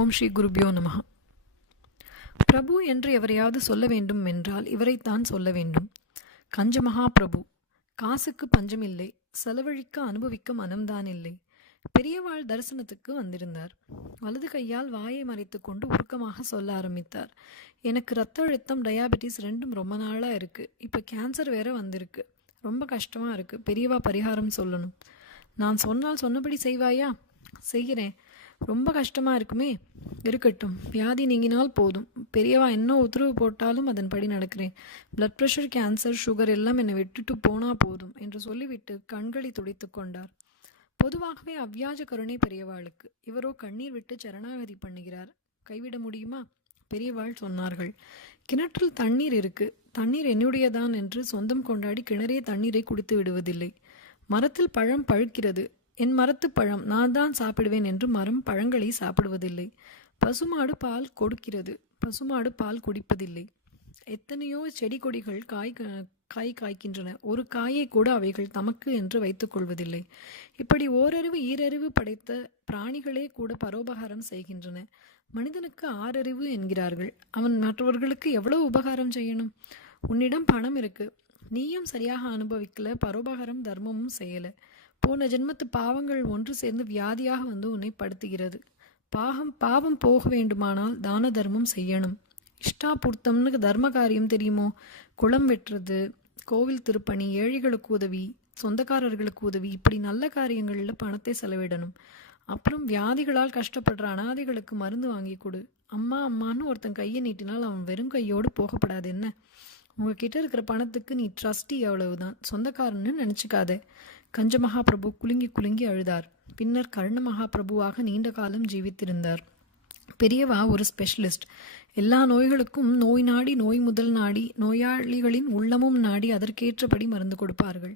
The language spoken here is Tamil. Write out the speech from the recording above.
ஓம் ஸ்ரீ குருபியோ நமஹ. பிரபு என்று எவரையாவது சொல்ல வேண்டும் என்றால் இவரைத்தான் சொல்ல வேண்டும். கஞ்சமகா பிரபு. காசுக்கு பஞ்சமில்லை, செலவழிக்க அனுபவிக்க மனம்தான் இல்லை. பெரியவாள் தரிசனத்துக்கு வந்திருந்தார். வலது கையால் வாயை மறைத்து கொண்டு உருக்கமாக சொல்ல ஆரம்பித்தார். எனக்கு ரத்த அழுத்தம், டயாபெட்டிஸ் ரெண்டும் ரொம்ப நாளாக இருக்குது. இப்போ கேன்சர் வேற வந்திருக்கு. ரொம்ப கஷ்டமாக இருக்குது. பெரியவா பரிகாரம் சொல்லணும். நான் சொன்னால் சொன்னபடி செய்வாயா? செய்கிறேன். ரொம்ப கஷ்டமாக இருக்குமே. இருக்கட்டும், வியாதி நீங்கினால் போதும். பெரியவா என்ன உத்தரவு போட்டாலும் அதன்படி நடக்கிறேன். பிளட் ப்ரெஷர், கேன்சர், சுகர் எல்லாம் என்னை விட்டுட்டு போனால் போதும் என்று சொல்லிவிட்டு கண்களை துடைத்து கொண்டார். பொதுவாகவே அவ்வியாஜ கருணை பெரியவாளுக்கு. இவரோ கண்ணீர் விட்டு சரணாகதி பண்ணுகிறார். கைவிட முடியுமா? பெரியவாள் சொன்னார்கள். கிணற்றில் தண்ணீர் இருக்கு. தண்ணீர் என்னுடையதான் என்று சொந்தம் கொண்டாடி கிணறே தண்ணீரை குடித்து விடுவதில்லை. மரத்தில் பழம் பழுக்கிறது. என் மரத்து பழம் நான் தான் சாப்பிடுவேன் என்று மரம் பழங்களை சாப்பிடுவதில்லை. பசுமாடு பால் கொடுக்கிறது. பசுமாடு பால் குடிப்பதில்லை. எத்தனையோ செடி கொடிகள் காய் காய்க்கின்றன. ஒரு காயை கூட அவைகள் தமக்கு என்று வைத்துக் கொள்வதில்லை. இப்படி ஓரறிவு ஈரறிவு படைத்த பிராணிகளே கூட பரோபகாரம் செய்கின்றன. மனிதனுக்கு 6 அறிவு என்கிறார்கள். அவன் மற்றவர்களுக்கு எவ்வளவு உபகாரம் செய்யணும்? உன்னிடம் பணம் இருக்கு. நீயும் சரியாக அனுபவிக்கல, பரோபகாரம் தர்மமும் செய்யல. போன ஜென்மத்து பாவங்கள் ஒன்று சேர்ந்து வியாதியாக வந்து உன்னை படுத்துகிறது. பாவம் போக வேண்டுமானால் தான தர்மம் செய்யணும். இஷ்டாபூர்த்தம்னு தர்ம காரியம் தெரியுமோ? குளம் வெட்டுறது, கோவில் திருப்பணி, ஏழைகளுக்கு உதவி, சொந்தக்காரர்களுக்கு உதவி, இப்படி நல்ல காரியங்களில் பணத்தை செலவிடணும். அப்புறம் வியாதிகளால் கஷ்டப்படுற அனாதைகளுக்கு மருந்து வாங்கி கொடு. அம்மா அம்மான்னு ஒருத்தன் கையை நீட்டினால் அவன் வெறும் கையோடு போகப்படாது என்ன? உங்ககிட்ட இருக்கிற பணத்துக்கு நீ ட்ரஸ்டி, அவ்வளவுதான். சொந்தக்காரன்னு நினச்சிக்காதே. கஞ்ச மகாபிரபு குலுங்கி குலுங்கி அழுதார். பின்னர் கர்ண மகாபிரபுவாக நீண்ட காலம் ஜீவித்திருந்தார். பெரியவா ஒரு ஸ்பெஷலிஸ்ட். எல்லா நோய்களுக்கும் நோய் நாடி, நோய் முதல் நாடி, நோயாளிகளின் உள்ளமும் நாடி அதற்கேற்றபடி மருந்து கொடுப்பார்கள்.